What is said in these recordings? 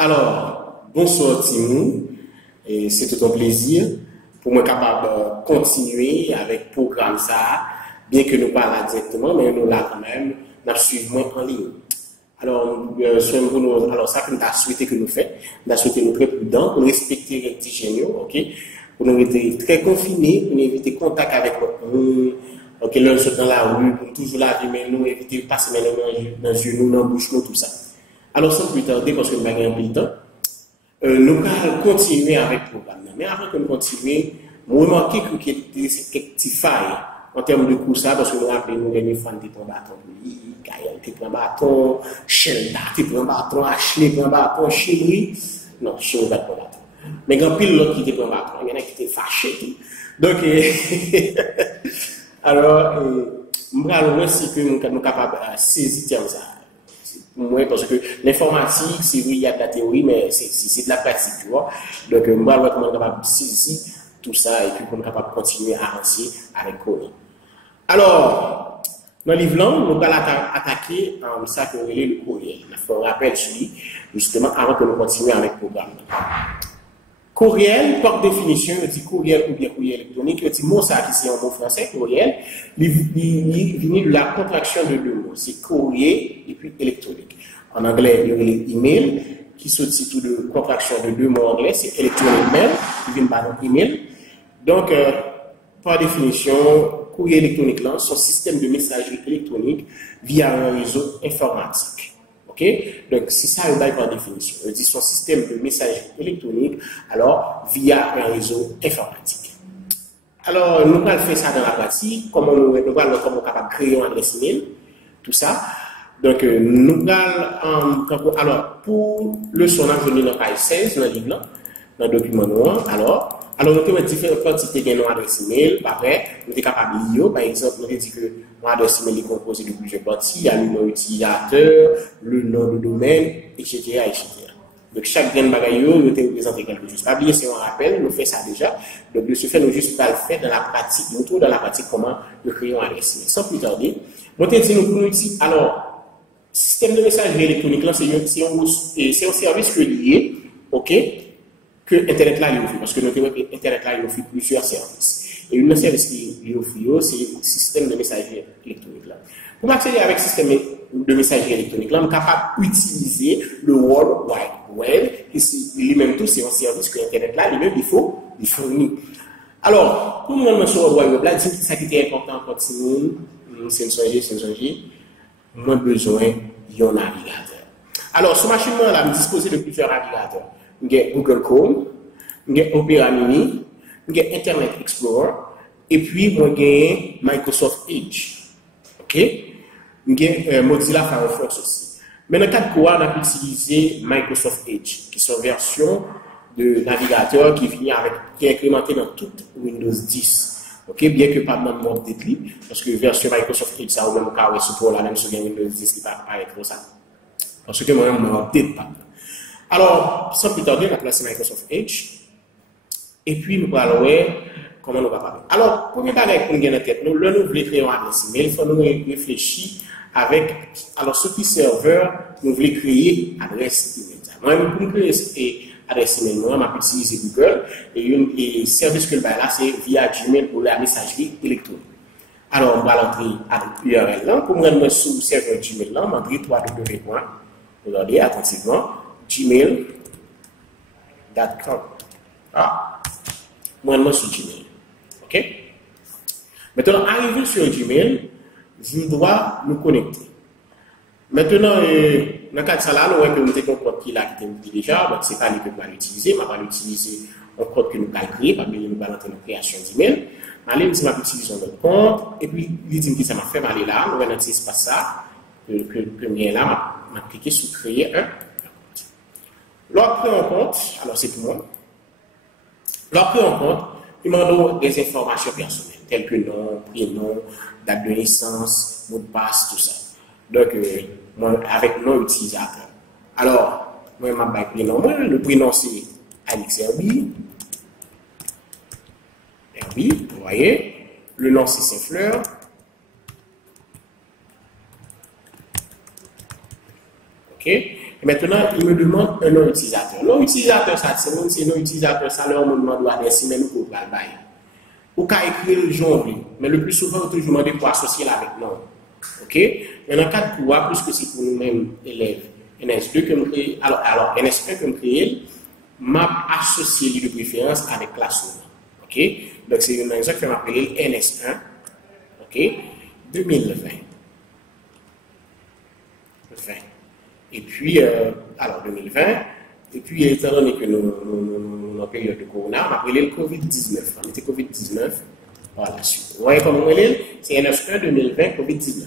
Alors, bonsoir Timou, et c'est tout un plaisir pour moi capable de continuer avec le programme ça, bien que nous parlons directement, mais nous là quand même, nous suivons en ligne. Alors, alors ça que nous avons souhaité que nous fassions, nous avons souhaité nous très prudents pour respecter les petits géniaux, ok, pour nous être très confinés, pour nous éviter contact avec le monde, ok, l'un saute dans la rue, pour toujours laver mais nous éviter de passer les mains dans les yeux, dans la bouche, tout ça. Alors, sans plus tarder, parce que nous avons un peu de temps, nous allons continuer avec le programme. Mais avant que nous continuions, nous remarquons qu'il y a des petites failles en termes de cours, parce que nous rappelons les fans qui prennent bâton pour lui, Gaël qui prend bâton, Shelda qui prend bâton, Ashley prend bâton, Chéri. Non, Chéri ne prend pas bâton. Mais il y a pile l'autre qui prend bâton, il y en a qui étaient fâchés. Donc, alors, nous allons voir si nous sommes capables de saisir ça. Moi, parce que l'informatique, c'est oui, il y a de la théorie, mais c'est de la pratique, tu vois. Donc, moi, je recommande capable de saisir tout ça et puis qu'on est capable de continuer à avancer avec Corée. Alors, dans le livre là, nous allons attaquer ça que est le courriel. Il faut rappeler celui, justement, avant que nous continuions avec le programme. Courriel, par définition, on dit courriel ou bien courriel électronique, on dit mot ça qui c'est en mot français, courriel, il vient de la contraction de deux mots, c'est courrier et puis électronique. En anglais, il y a l'email, qui se situe de contraction de deux mots anglais, c'est electronic mail, qui vient par email. Donc, par définition, courrier électronique là, c'est un système de messagerie électronique via un réseau informatique. Okay? Donc, c'est ça le bail par définition. On dit son système de messagerie électronique, alors, via un réseau informatique. Alors, nous allons faire ça dans la pratique, comment nous allons capable de créer une adresse email, tout ça. Donc, nous allons, alors, pour le son, on venu dans la page 16, dans le livre, dans le document noir, alors, nous avons différentes quantités de nos adresses email. Après, nous sommes capables de lire. Par exemple, nous avons dit que mon adresse email est composée de plusieurs parties. Il y a le nom utilisateur, le nom de domaine, etc., etc. Donc, chaque grain de bagaille, nous avons représenté quelque chose. Pas oublier, si on rappelle, nous faisons ça déjà. Donc, de ce fait, nous juste pas le faire dans la pratique. Nous trouvons dans la pratique comment nous créons un adresse email. Sans plus tarder, nous avons dit nous utiliser. Alors, système de messagerie électronique, là, c'est un service que lié, ok? Que Internet là, il offre, parce que nous avons Internet là, il offre plusieurs services. Et une service qui offre, c'est le système de messagerie électronique là. Pour accéder avec le système de messagerie électronique là, on est capable d'utiliser le World Wide Web, qui lui-même tout, c'est un service que Internet là, lui-même, il fournit. Alors, pour nous, sur le World Wide Web là, c'est ça qui est important pour nous, c'est une songer, moins besoin d'un navigateur. Alors, sur ma machine là, je dispose de plusieurs navigateurs. Il y a Google Chrome, il y a Opera Mini, il y a Internet Explorer, et puis il y a Microsoft Edge. OK? Il y a Mozilla Firefox aussi. Mais dans le cas de quoi, on a pu utiliser Microsoft Edge, qui est une version de navigateur qui est incrémentée dans toute Windows 10. OK? Bien que pas dans le mode update, parce que la version Microsoft Edge, ça, ou même cas, c'est la même sur Windows 10 qui va pas être ça. Parce que moi-même, je update pas. Alors, sans plus tarder, on a placé Microsoft Edge. Et puis, nous allons voir comment nous va parler. Alors, premier bagage pour nous gagner en tête, nous voulons créer une adresse email. Il faut nous réfléchir avec, alors, ce qui serveur, nous voulons créer adresse email. Moi, pour nous créer adresse email, moi, je vais utiliser Google. Et le service que je vais là, c'est via Gmail pour la messagerie électronique. Alors, on va l'entrer avec l'URL là. Pour moi, je suis sur le serveur Gmail là, je vais entrer www. Regardez attentivement. Gmail.com. Ah, moi, je suis Gmail. OK? Maintenant, arrivé sur Gmail, je dois me connecter. Maintenant, dans le cas de ça, là, nous avons un code qui est là, qui est déjà, donc c'est pas lui que je vais l'utiliser, je vais l'utiliser un code que nous allons créer, parce que nous allons entrer dans la création d'email. Allez, je vais utiliser notre compte, et puis, il dit que ça m'a fait aller là, nous allons utiliser pas ça, que je là, je vais cliquer sur créer un. Lorsque en compte, alors c'est pour moi, lorsque en compte, il m'a donné des informations personnelles, telles que nom, prénom, date de naissance, mot de passe, tout ça. Donc, avec nom utilisateur. Alors, moi, je vais prénom, le prénom c'est Alix Herbie. Herbie, vous voyez, le nom c'est Saint-Fleur. OK? Et maintenant, il me demande un nom utilisateur. Nom utilisateur, ça, c'est nom utilisateur, ça, leur me demande l'adresse email ou pour le bail. Ou qu'à écrire le janvier, mais le plus souvent, on toujours demander pour associer avec nom. OK? Maintenant, 4 pouvoirs, puisque c'est pour nous-mêmes élèves NS2 que nous créons, alors NS1 que nous créons, m'a associé de préférence avec classe. OK? Donc, c'est une exemple que je m'appelle NS1, OK? 2020. Et puis, alors 2020, et puis, étant donné que nous sommes en période de corona, on a appelé le COVID-19. On mettait COVID-19 par la suite. Vous voyez comment on est? C'est NS1 2020 COVID-19.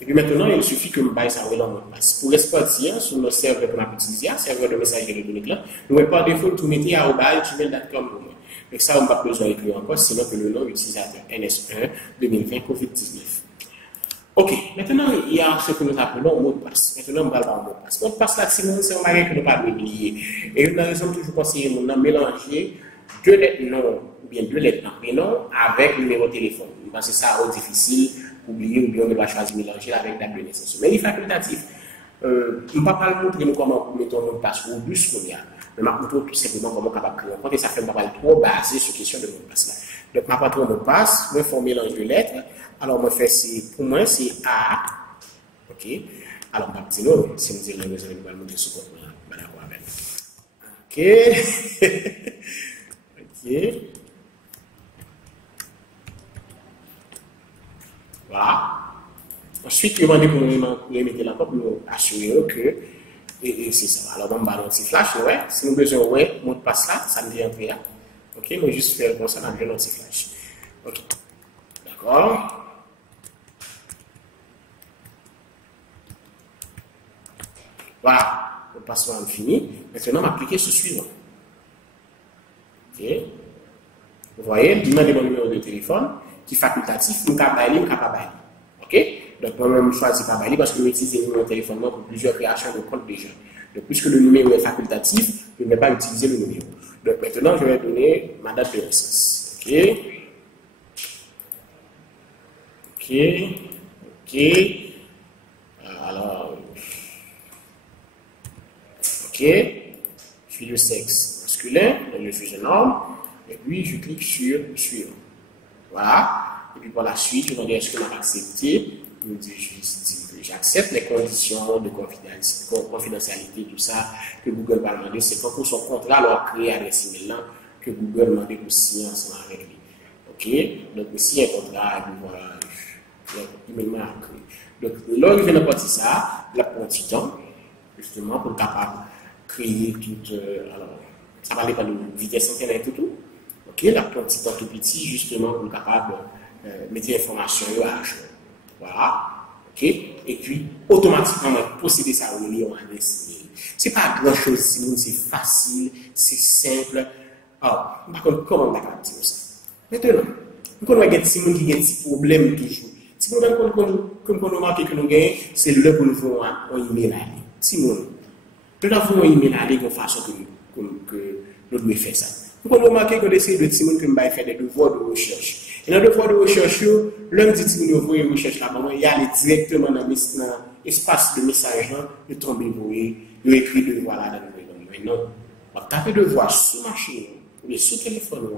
Et puis maintenant, il suffit que je baille ça dans mon passe. Pour l'exporter sur nos serveurs qu'on a utilisé, serveur de messagerie électronique là, nous par défaut tout mettre à gmail.com pour moi. Mais ça, on n'a pas besoin d'écrire encore, sinon que le nom utilisateur NS1 2020 COVID-19. Ok, maintenant, il y a ce que nous appelons mot de passe. Maintenant, on va parler de mot de passe. Mot de passe, là, sinon, c'est un bagage que nous ne pouvons pas oublier. Et une raison toujours conseillée, nous avons mélangé 2 lettres nom, ou bien 2 lettres prénom, avec le numéro de téléphone. Parce que ça, c'est difficile oublier, ou bien on va choisir mélanger avec date de naissance. Mais il est facultatif. On ne va pas montrer comment mettre un mot de passe robuste qu'on y a. Mais je vais montrer tout simplement comment on est capable de créer un compte. Et ça fait pas trop basé sur la question de mot de passe là. Donc, je vais prendre un mot de passe, je vais faire un mélange de lettres. Alors, moi, pour moi, c'est A. OK. Alors, ma petite nom, si vous avez besoin de me montrer ce compte là, d'accord avec. OK. OK. Voilà. Ensuite, je vais demander pour nous mettre la copie pour assurer que et c'est ça. Alors, on va balancer flash, ouais. Si nous avons besoin, ouais, mot de passe là, ça me vient après. OK, moi, juste faire comme ça, on a besoin flash. OK. D'accord. Voilà, le password est fini. Maintenant, on va cliquer sur suivant. OK. Vous voyez, il m'a demandé mon numéro de téléphone qui est facultatif, je ne peux pas bailler, je ne peux pas bailler. OK. Donc, moi-même, je choisis pas bailler parce que j'utilise le numéro de téléphone pour plusieurs créations de compte déjà. Donc, puisque le numéro est facultatif, je ne vais pas utiliser le numéro. Donc, maintenant, je vais donner ma date de naissance. OK. OK. OK. Alors. OK, je suis le sexe masculin, donc je suis un homme, et puis je clique sur suivant. Voilà, et puis par la suite, je vais dire est-ce que je vais accepter, je dis que j'accepte les conditions de confidentialité, tout ça, que Google va demander, c'est quand pour son contrat, alors créer adresse email là, que Google demande pour signer ensemble avec lui. OK, donc ici, un contrat, et puis voilà, email m'a créé. Donc là, je viens de partir ça, la prend du temps, justement, pour être capable créer tout. Alors, ça va aller par la vitesse internet et tout. OK, la petite temps tout petit, justement, pour être capable de mettre l'information à jour. Voilà. OK, et puis, automatiquement, on va procéder ça au milieu en adresse email. C'est pas grand chose, c'est facile, c'est simple. Alors, par contre, comment on va dire ça? Maintenant, on va avoir des gens qui ont des problèmes toujours. Si nous avons remarqué que nous avons, c'est le pour nous faire un email. Simon, nous avons un email de façon que nous devons faire ça. Nous avons remarqué que nous essayons de Simon que nous faire des devoirs de recherche. Et dans les devoirs de recherche, l'un dit que nous avons une recherche là-bas, il y a directement dans l'espace de message, de tomber, de écrire devoir là-dedans. Mais non, on va taper devoir sur machine ou sur téléphone,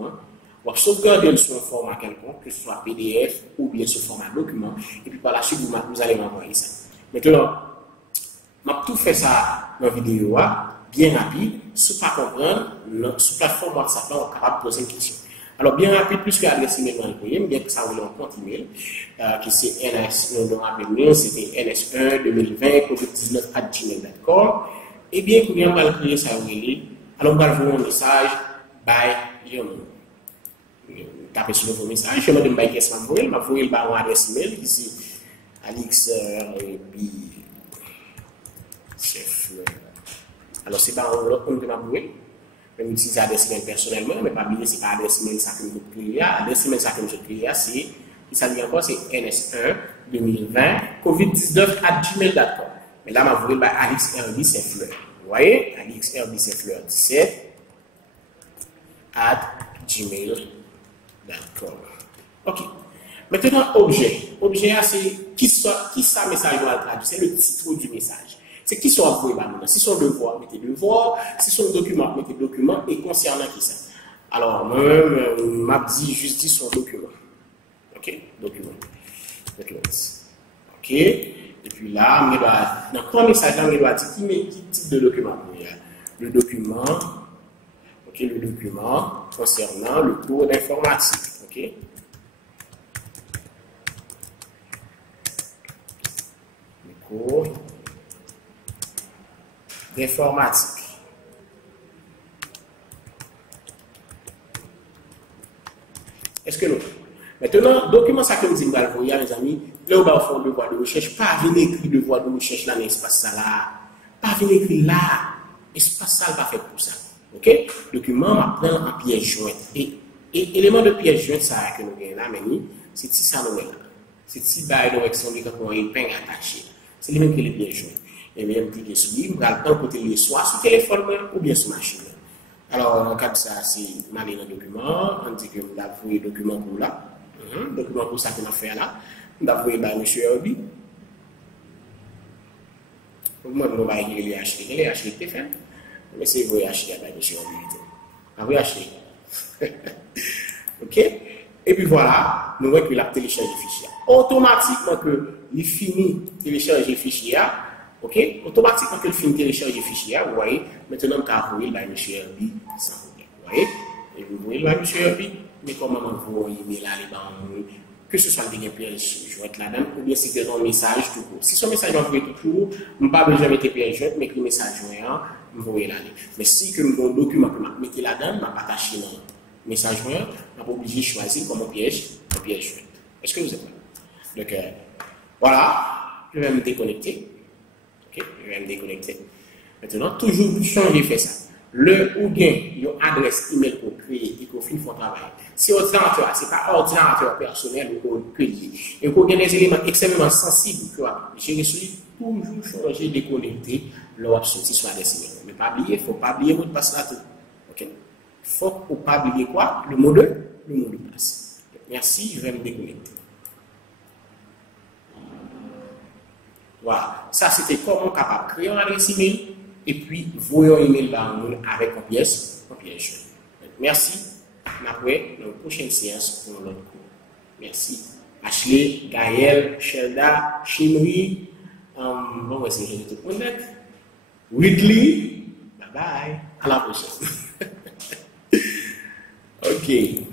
on va sauvegarder sur un format quelconque, que ce soit PDF ou bien sur format document, et puis par la suite, vous allez m'envoyer ça. Maintenant, je vais tout faire ça dans la vidéo, bien rapide, si vous ne comprendre, sur la plateforme WhatsApp, on est capable de poser une question. Alors, bien rapide, puisque l'adresse email est envoyée, bien que ça vous un compte email, qui c'est c'était ns1 2020 covid19@gmail.com, et bien que on va créer ça, alors on va vous un message, bye, tapez sur votre message, je vais demander qu'est-ce que je vais envoyer, mon adresse email, ici, Alix, et puis, chef. Alors, c'est pas on peut m'envoyer. Je vais utiliser l'adresse email personnellement, mais pas oublier, c'est pas l'adresse email ça que je crée. L'adresse email ça que je crée, c'est, ça dit encore, c'est ns1 2020 covid19@gmail.com. Mais là, m'envoyer par Alix RB Saint-Fleur. Vous voyez, Alix RB Saint-Fleur 17 @gmail.com. OK. Maintenant, objet. Objet, c'est qui ça message doit traduire. C'est le titre du message. C'est qui sont envoyés par nous. Si son devoir, mettez devoir. Si son document, mettez document. Et concernant qui ça? Alors, moi-même, m'a dit juste dit son document. OK? Document. OK? Et puis là, dans le premier message, on va dire qui type de document. Le document, OK, le document concernant le cours d'informatique. OK? Le cours d'informatique. Est-ce que nous? Maintenant, document ça que nous disons, mes amis, là où on va faire le devoir de recherche, pas venir écrire le devoir de recherche là dans l'espace ça là. Pas venir écrire là. L'espace ça pas fait pour ça. OK? Document m'apprend en pièce jointe. Et élément de pièce jointe ça que nous avons là, c'est si ça nous est là. C'est si bail de réaction de quand on est peint attaché. C'est les mêmes que les pièces jointes. Et même cliquer sur lui, on va le temps côté les soit sur téléphone ou bien sur machine. Alors, en cas de ça, c'est aller dans le document, on dit que vous avez le document pour là. Document pour ça qu'on a fait là. Vous avez M. Herbie. Moi, je vais écrire les acheter. Les acheter, c'est fait. Mais c'est vous acheter avec M. Herbie. Vous acheter. OK? Et puis voilà, nous voyons que la télécharge le fichier. Automatiquement que il finit de télécharger le fichier. OK? Automatiquement que le film télécharge le fichier, vous voyez, maintenant, on va envoyer M. Herbie sans problème. Vous voyez? Et vous voyez M. Herbie, mais comment vous envoyez là, que ce soit le piège jointe là-dedans, ou bien si c'est un message tout court. Si son message envoyé tout court, je ne vais pas besoin de mettre piège jointe, mais que le message joint, vous voyez là. Mais si que nous avons un document que vous mettez là-dedans, je vais pas attacher dans le message joint, je vais obligé de choisir comme un piège jointe. Est-ce que vous êtes là? Donc, voilà, je vais me déconnecter. OK, je vais me déconnecter. Maintenant, toujours pour changer, fait ça. Le ou bien une adresse email pour créer et qu'on finit son travail. Si ordinateur, ce n'est pas ordinateur personnel ou qu'on crée. Et qu'on a des éléments extrêmement sensibles que j'ai reçu, toujours changer, déconnecter, leur sortie soit des emails. Mais pas oublier, il ne faut pas oublier le mot de passe là tout. OK? Il faut pas oublier quoi? Le mot de passe. Merci, je vais me déconnecter. Voilà. Ça, c'était comment capable de créer une adresse email. Et puis, voyons email avec une pièce. Merci. Après, dans la prochaine séance pour notre cours. Merci. Ashley, Gaël, Shelda, Chinri, bon, on va essayer de tout connaître. Whitley, bye bye. À la prochaine. OK.